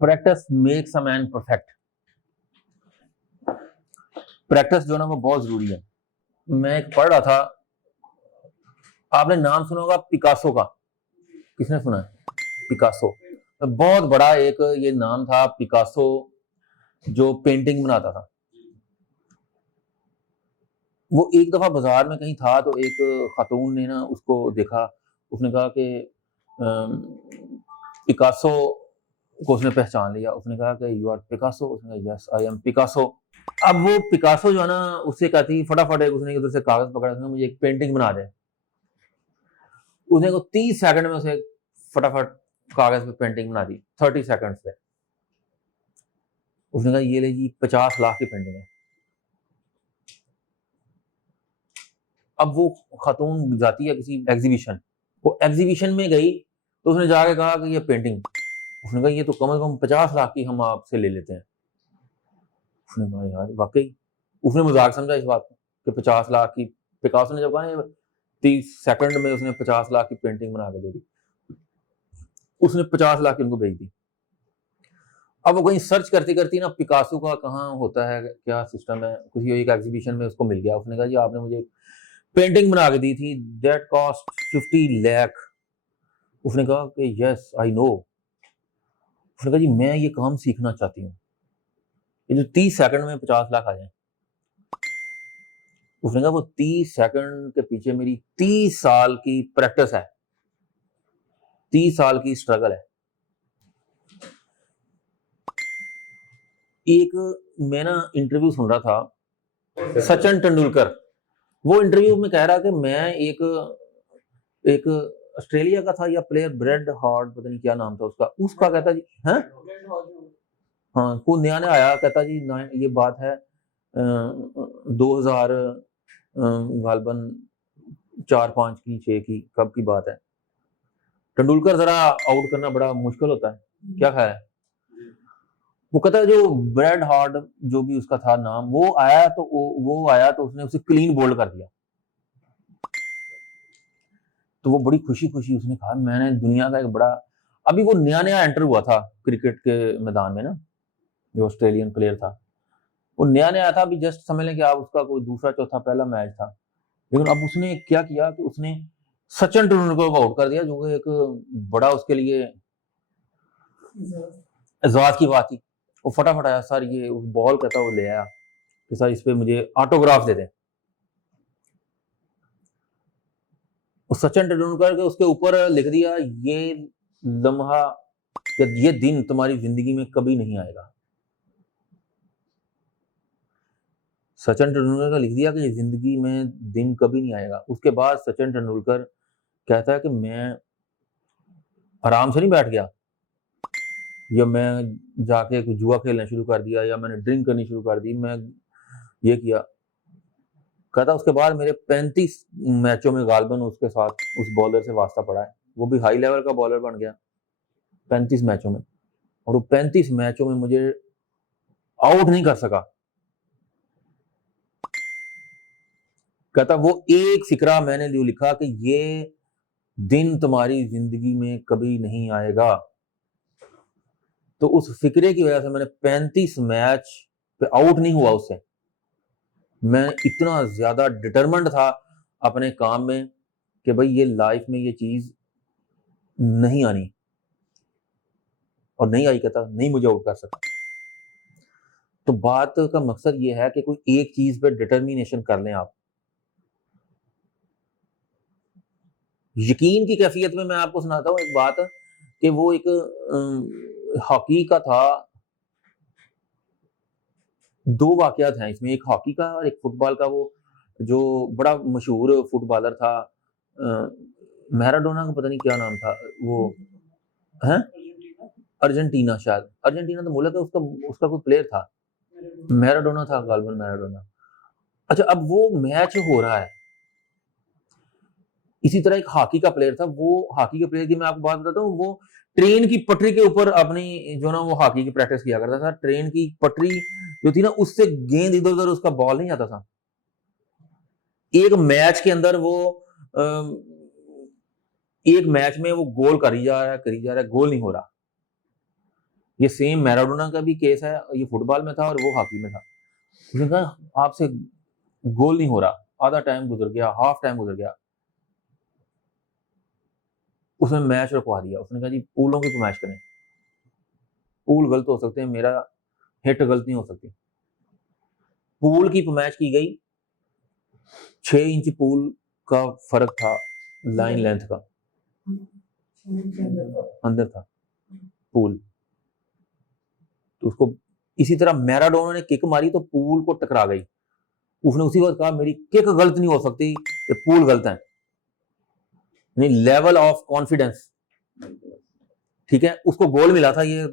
Practice makes a man perfect. Practice जो ना वो बहुत जरूरी है। मैं एक पढ़ रहा था, आपने नाम सुना होगा पिकासो का, किसने सुना है? पिकासो बहुत बड़ा एक ये नाम था, पिकासो, जो पेंटिंग बनाता था। वो एक दफा बाजार में कहीं था तो एक खातून ने ना उसको देखा, उसने कहा कि पिकासो को उसने पहचान लिया। उसने कहा कि यू आर पिकासो? उसने कहा यस आई एम पिकासो। अब वो पिकासो जो है ना उससे कहती फटाफट उसने उधर से कागज पकड़ा, उसने मुझे एक पेंटिंग बना दे। उसने को 30 सेकंड में उसे फटाफट कागज पे पेंटिंग बना दी, 30 सेकंड पे। उसने कहा ये ले जी 50 लाख की पेंटिंग है। अब वो खातून जाती है किसी एग्जीबिशन, वो एग्जीबिशन में गई तो उसने जाके कहा कि ये पेंटिंग, उसने कहा ये तो कम से कम 50 लाख की हम आपसे ले लेते हैं। उसने कहा यार वाकई, उसने मजाक समझा इस बात को कि 50 लाख की। पिकासो ने जब कहा 30 सेकंड में उसने 50 लाख की पेंटिंग बना के दे दी, उसने 50 लाख की उनको भेज दी। अब वो कहीं सर्च करती करती ना पिकासो का कहाँ होता है, क्या सिस्टम है, किसी एक एग्जीबिशन में उसको मिल गया। उसने कहा जी आपने मुझे पेंटिंग बना के दी थी, दैट कॉस्ट 50 लाख। उसने कहा कि यस आई नो। उसने कहा जी मैं ये काम सीखना चाहती हूँ, ये जो 30 सेकंड में 50 लाख आ जाए। उसने कहा वो 30 सेकंड के पीछे मेरी 30 साल की प्रैक्टिस है, 30 साल की स्ट्रगल है। एक मैं ना इंटरव्यू सुन रहा था, सचिन तेंदुलकर, वो इंटरव्यू में कह रहा कि मैं एक ऑस्ट्रेलिया का था या प्लेयर, ब्रेड हार्ड पता नहीं क्या नाम था उसका कहता जी है, हाँ को नया नया आया, कहता जी ये बात है 2000 गालबन 4-5 की 6 की कब की बात है। तेंदुलकर जरा आउट करना बड़ा मुश्किल होता है, क्या ख्याल है? वो कहता है जो ब्रेड हार्ड जो भी उसका था नाम, वो आया तो उसने उसे क्लीन बोल्ड कर दिया। तो वो बड़ी खुशी खुशी उसने कहा मैंने दुनिया का एक बड़ा, अभी वो नया नया एंटर हुआ था क्रिकेट के मैदान में ना, जो ऑस्ट्रेलियन प्लेयर था वो नया नया था, अभी जस्ट समझ लें कि आप उसका कोई दूसरा चौथा पहला मैच था। लेकिन अब उसने क्या किया कि उसने सचिन तेंदुलकर को आउट कर दिया, जो कि एक बड़ा उसके लिए एजाज की बात थी। वो फटाफट आया, सर ये बॉल कहता वो ले आया कि सर इस पे मुझे ऑटोग्राफ दे दें। सचिन तेंदुलकर के उसके ऊपर लिख दिया ये लम्हा, ये दिन तुम्हारी जिंदगी में कभी नहीं आएगा। सचिन तेंदुलकर का लिख दिया कि ये जिंदगी में दिन कभी नहीं आएगा। उसके बाद सचिन तेंदुलकर कहता है कि मैं आराम से नहीं बैठ गया, या मैं जाके कुछ जुआ खेलना शुरू कर दिया, या मैंने ड्रिंक करनी शुरू कर दी, मैं ये किया। कहता उसके बाद मेरे 35 मैचों में गालबन उसके साथ उस बॉलर से वास्ता पड़ा है, वो भी हाई लेवल का बॉलर बन गया 35 मैचों में, और वो 35 मैचों में मुझे आउट नहीं कर सका। कहता वो एक फिक्रा मैंने जो लिखा कि ये दिन तुम्हारी जिंदगी में कभी नहीं आएगा, तो उस फिक्रे की वजह से मैंने 35 मैच पे आउट नहीं हुआ उससे। मैं इतना ज्यादा डिटरमेंट था अपने काम में कि भाई ये लाइफ में ये चीज नहीं आनी, और नहीं आई, कहता नहीं मुझे आउट कर सका। तो बात का मकसद ये है कि कोई एक चीज पे डिटर्मिनेशन कर लें आप। यकीन की कैफियत में मैं आपको सुनाता हूँ एक बात, कि वो एक हॉकी का था, दो वाकयात हैं इसमें, एक हॉकी का और एक फुटबॉल का। वो जो बड़ा मशहूर फुटबॉलर था, मैराडोना का पता नहीं क्या नाम था वो, है अर्जेंटीना, शायद अर्जेंटीना, तो बोला था उसका उसका कोई प्लेयर था, मैराडोना था गालबन, मैराडोना। अच्छा अब वो मैच हो रहा है, इसी तरह एक हॉकी का प्लेयर था, वो हॉकी के प्लेयर की मैं आपको बात बताता हूँ, वो ट्रेन की पटरी के ऊपर अपनी जो ना वो हॉकी की प्रैक्टिस किया करता था। ट्रेन की पटरी जो थी ना, उससे गेंद इधर उधर उसका बॉल नहीं जाता था। एक मैच के अंदर वो एक मैच में वो गोल करी जा रहा है, गोल नहीं हो रहा। ये सेम मैराडोना का भी केस है, ये फुटबॉल में था और वो हॉकी में था। उसने कहा आपसे गोल नहीं हो रहा, आधा टाइम गुजर गया, हाफ टाइम गुजर गया, उसने मैच रुकवा दिया। उसने कहा जी पूलों की मैच करें, पूल गलत हो सकते हैं, मेरा हिट गलत नहीं हो सकती। पूल की मैच की गई, 6 इंच पूल का फर्क था लाइन लेंथ का, अंदर था पूल। तो उसको इसी तरह मैराडोना ने किक मारी तो पूल को टकरा गई। उसने उसी वक्त कहा मेरी किक गलत नहीं हो सकती, ये पूल गलत है। लेवल ऑफ कॉन्फिडेंस, ठीक है। उसको गोल मिला था। ये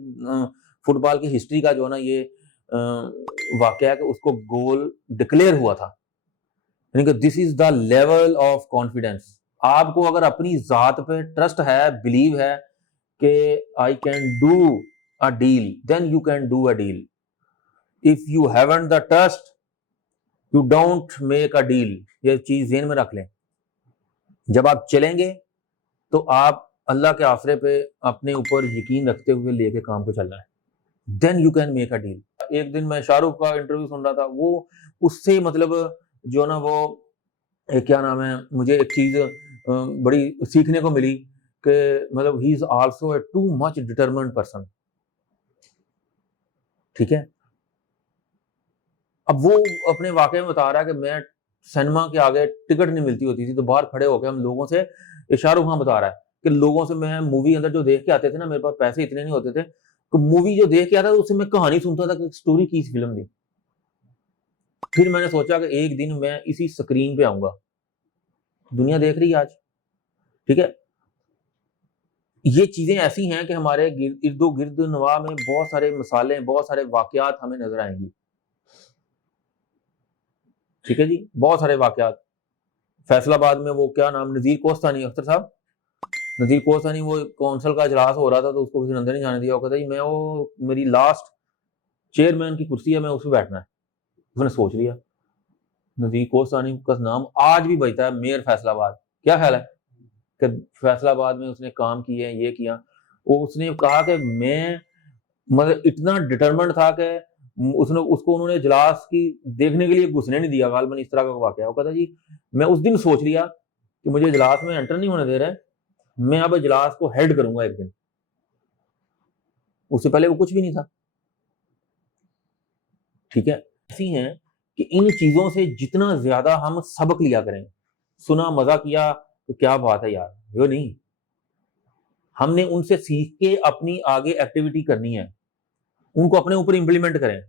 फुटबॉल की हिस्ट्री का जो ना ये वाकया है कि उसको गोल डिक्लेयर हुआ था। यानी कि this is the level of confidence. आपको अगर अपनी जात पे ट्रस्ट है, बिलीव है कि I can do a deal, then you can do a deal. If you haven't the trust, you don't make a deal. ये चीज ज़हन में रख लें। जब आप चलेंगे तो आप अल्लाह के आसरे पे अपने ऊपर यकीन रखते हुए लेके काम को चलना है, then you can make a deal. एक दिन मैं शाहरुख का इंटरव्यू सुन रहा था, वो उससे मतलब जो ना वो क्या नाम है, मुझे एक चीज बड़ी सीखने को मिली कि मतलब he is also a too much determined person, ठीक है। अब वो अपने वाकये में बता रहा है कि मैं सिनेमा के आगे टिकट नहीं मिलती होती थी तो बाहर खड़े होकर हम लोगों से, ये शाहरुख खान बता रहा है कि लोगों से मैं मूवी अंदर जो देख के आते थे ना, मेरे पास पैसे इतने नहीं होते थे, तो मूवी जो देख के आता था उससे मैं कहानी सुनता था कि स्टोरी की इस फिल्म की। फिर मैंने सोचा कि एक दिन मैं इसी स्क्रीन पे आऊंगा। दुनिया देख रही है आज, ठीक है। ये चीजें ऐसी हैं कि हमारे इर्दो गिर्द नवा में बहुत सारे मिसालें, बहुत सारे वाकयात हमें नजर आएंगी, ठीक है जी। बहुत सारे वाकयात। फैसलाबाद में वो क्या नाम, नजीर कोस्तानी, अख्तर साहब नजीर कोस्तानी, वो कौंसिल का इजलास हो रहा था तो उसको किसी ने अंदर नहीं जाने दिया। वो कहता जी मैं वो मेरी लास्ट चेयरमैन की कुर्सी है, मैं उस पर बैठना है। उसने सोच लिया। नजीर कोस्तानी का नाम आज भी बजता है, मेयर फैसलाबाद। क्या ख्याल है कि फैसलाबाद में उसने काम किए, ये किया। वो उसने कहा कि मैं मतलब इतना डिटरमेंट था कि उसने उसको उन्होंने इजलास की देखने के लिए घुसने नहीं दिया। गालबन इस तरह का वाकया। वो कहता जी मैं उस दिन सोच लिया कि मुझे इजलास में एंटर नहीं होने दे रहे, मैं अब इजलास को हेड करूंगा एक दिन। उससे पहले वो कुछ भी नहीं था, ठीक है। ऐसी हैं कि इन चीजों से जितना ज्यादा हम सबक लिया करें, सुना मजा किया तो क्या बात है यार, वो नहीं, हमने उनसे सीख के अपनी आगे एक्टिविटी करनी है, उनको अपने ऊपर इंप्लीमेंट करें।